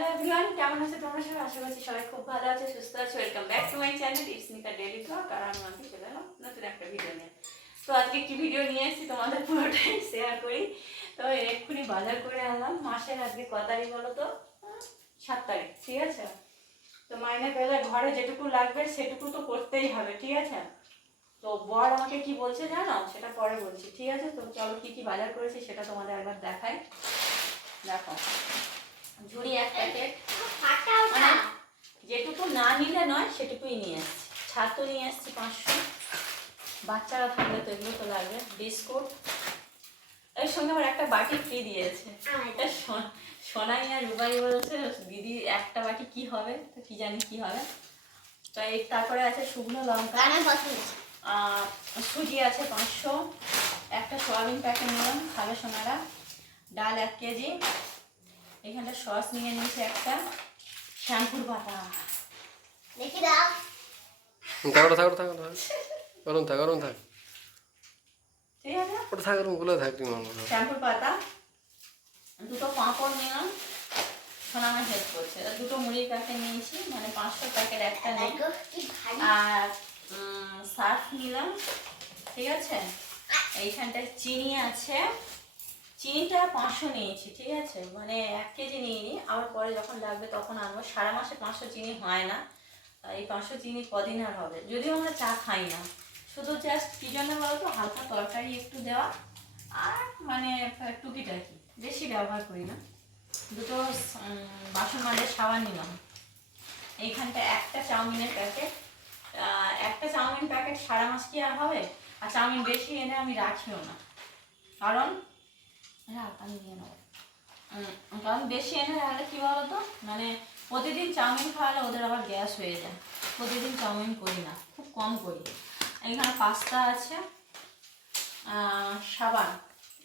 Hello everyone কেমন আছো তোমরা সবাই? আশা করছি সবাই খুব ভালো আছে, সুস্থ আছো। Welcome back to my channel Ismita daily blog আর আমি আজকে চলে এলাম নতুন একটা ভিডিও নিয়ে। তো আজকে কি ভিডিও নিয়ে এসেছি, তোমাদের পুরোটাই শেয়ার করি। তো এক্ষুনি বাজার করে আনলাম। মাসের আজকে ক তারিখ বলো তো? সাত তারিখ, ঠিক আছে? তো মাইনে পেলে ঘরে যেটুকু লাগবে সেটুকু তো করতেই হবে, ঠিক আছে? তো বর আমাকে কি বলছে জানো? সেটা পরে বলছি, ঠিক আছে? তো চলো কি কি বাজার করেছি সেটা তোমাদের একবার দেখাই। দেখো। ঝুড়ি এক প্যাকেট। মানে যেটুকু না নিলে নয় সেটুকুই নিয়ে এসছি ছাতু নিয়ে এসছি পাঁচশো। বাচ্চারা থাকলে তো এগুলো তো লাগবে। বিস্কুট। এর সঙ্গে আবার একটা বাটি ফ্রি দিয়েছে। এটা সোনাই আর রুবাই বলছে দিদি একটা বাটি কি হবে? তো কি জানি কি হবে। তো এই তারপরে আছে শুকনো লঙ্কা। সুজি আছে পাঁচশো। একটা সয়াবিন প্যাকেট নিলাম খাবে সোনারা। ডাল এক কেজি। এখানটা সস নিয়ে নিয়েছে একটা শ্যাম্পুর পাতা। দেখি দাও। থাক ওটা থাক ওটা থাক ওটা থাক। গরম থাক গরম থাক। ওটা থাক গরমগুলো থাক তুমি শ্যাম্পুর পাতা দুটো পাঁপড় নিলাম। সোনা আমার হেল্প করছে। দুটো মুড়ির প্যাকেট নিয়েছি মানে পাঁচশো প্যাকেট একটা নেই আর উম, সার্ফ নিলাম। ঠিক আছে? এইখানটায় চিনি আছে। চিনিটা পাঁচশো নিয়েছি, ঠিক আছে? মানে এক কেজি নিয়ে নিই আবার পরে যখন লাগবে তখন আনব। সারা মাসে পাঁচশো চিনি হয় না এই পাঁচশো চিনি কদিন আর হবে? যদিও আমরা চা খাই না। শুধু জাস্ট কী জন্য বলতো, হালকা তরকারি একটু দেওয়া, আর মানে টুকিটাকি। বেশি ব্যবহার করি না। দুটো বাসন মাঝে সাবান নিলাম। এইখানটা একটা চাউমিনের প্যাকেট একটা চাউমিন প্যাকেট সারা মাস কি আর হবে? আর চাউমিন বেশি এনে আমি রাখিও না। কারণ রাখ আমি নিয়ে নেব। কারণ বেশি এনে রাখলে কী বলতো? মানে প্রতিদিন চাউমিন খাওয়ালে ওদের আবার গ্যাস হয়ে যায়। প্রতিদিন চাউমিন করি না, খুব কম করি। এখানে পাস্তা আছে সাবান,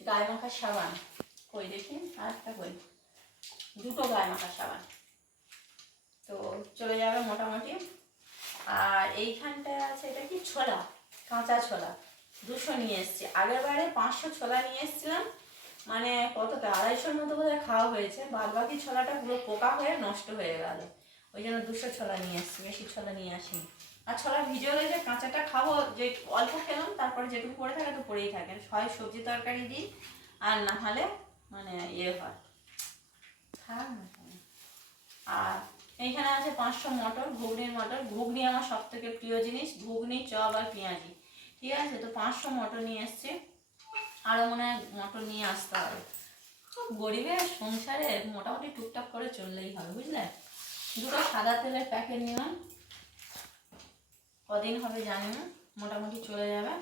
গায়ে মাখার সাবান। কই দেখি আর একটা কই? দুটো গায়ে মাখার সাবান। তো চলে যাবে মোটামুটি। আর এইখানটা আছে, এটা কি ছোলা? কাঁচা ছোলা। দুশো নিয়ে এসেছি। আগের বারে পাঁচশো ছোলা নিয়ে এসেছিলাম। মানে কতটা আড়াইশোর মতো বোধহয় খাওয়া হয়েছে। বাদ বাকি ছোলাটা পুরো পোকা হয়ে নষ্ট হয়ে গেল। ওই জন্য দুশো ছোলা নিয়ে এসেছি বেশি ছোলা নিয়ে আসিনি। আর ছোলা ভিজলে যে কাঁচাটা খাব, যে অল্প খেলাম, তারপরে যেটুকু পড়ে থাকে তো পড়েই থাকে। হয় সবজি তরকারি দিই, আর না হলে মানে ইয়ে হয়। না আর এইখানে আছে পাঁচশো মটর, ঘুগনির মটর। ঘুগনি আমার সব থেকে প্রিয় জিনিস, ঘুগনি, চপ আর পেঁয়াজি। ঠিক আছে, তো পাঁচশো মটর নিয়ে এসছে। আরও মনে হয় মটর নিয়ে আসতে হবে। খুব গরিবের সংসারে মোটামুটি টুকটাক করে চললেই হবে বুঝলে? দুটো সাদা তেলের প্যাকেট নিলাম। কদিন হবে জানি না মোটামুটি চলে যাবে।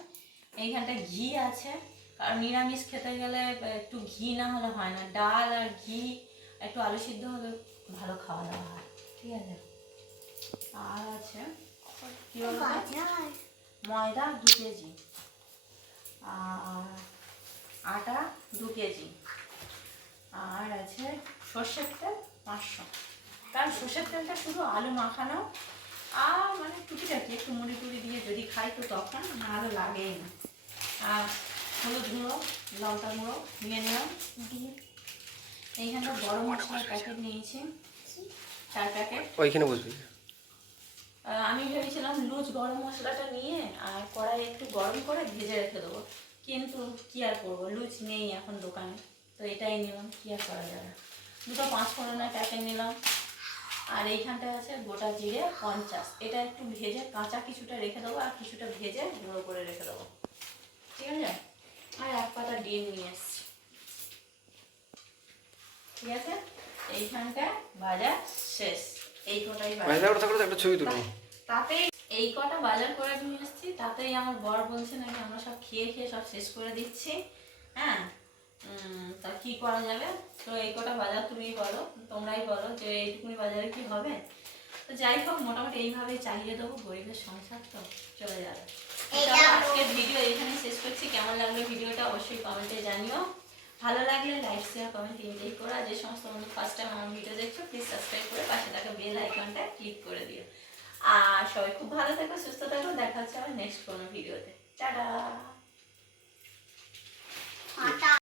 এইখানটা ঘি আছে কারণ নিরামিষ খেতে গেলে একটু ঘি না হলে হয় না ডাল আর ঘি একটু আলু সিদ্ধ হলে ভালো খাওয়া দাওয়া হয় ঠিক আছে? আর আছে কি ময়দা দু কেজি আর আটা দু কেজি আর আছে সর্ষের তেল পাঁচশো। কারণ সর্ষের তেলটা শুধু আলু মাখানো আর মানে টুকিটাকি একটু মুড়ি টুড়ি দিয়ে যদি খাই তো তখন নাহলে লাগেই না। আর হলুদ গুঁড়ো লঙ্কা গুঁড়ো নিয়ে নিলাম দিয়ে এইখানটা গরম মশলার প্যাকেট নিয়েছি। চার প্যাকেট ওইখানে আহ, আমি ভেবেছিলাম লুজ গরম মশলাটা নিয়ে আর কড়াই একটু গরম করে ভেজে রেখে দেবো। কিন্তু কি আর করব? লুজ নেই এখন দোকানে। তো এটাই নিলাম কি আর করা যাবে? দুটো পাঁচ ফোড়নের প্যাকেট নিলাম। আর এইখানটায় আছে গোটা জিরে পঞ্চাশ। এটা একটু ভেজে কাঁচা কিছুটা রেখে দেবো আর কিছুটা ভেজে গুঁড়ো করে রেখে দেবো। ঠিক আছে? আর এক পাতা ডিম নিয়ে এসছি। ঠিক আছে? এইখানটা বাজার শেষ। এই কটাই একটা ছবি তাতেই এই কটা বাজার করে নিয়ে এসেছি তাতেই আমার বর বলছে নাকি আমরা সব খেয়ে খেয়ে সব শেষ করে দিচ্ছি। হ্যাঁ? তা কি করা যাবে? তো এই কটা বাজার তুমি বলো তোমরাই বলো যে এইটুকুনি বাজারে কি হবে? তো যাই হোক মোটামুটি এইভাবেই চালিয়ে দেবো গরিবের সংসার তো চলে যাবে। আজকের ভিডিও এখানে শেষ করছি। কেমন লাগল ভিডিওটা অবশ্যই কমেন্টে জানিও। ভালো লাগলে লাইক শেয়ার কমেন্ট তিনটেই করো। আর যে সমস্ত বন্ধু ফার্স্ট টাইম আমার ভিডিও দেখছ প্লিজ সাবস্ক্রাইব করে পাশে থাকা বেল আইকনটা ক্লিক করে দিও। আর সবাই খুব ভালো থাকবে সুস্থ থাকো দেখা হচ্ছে আমার নেক্সট কোনো ভিডিওতে টাটা।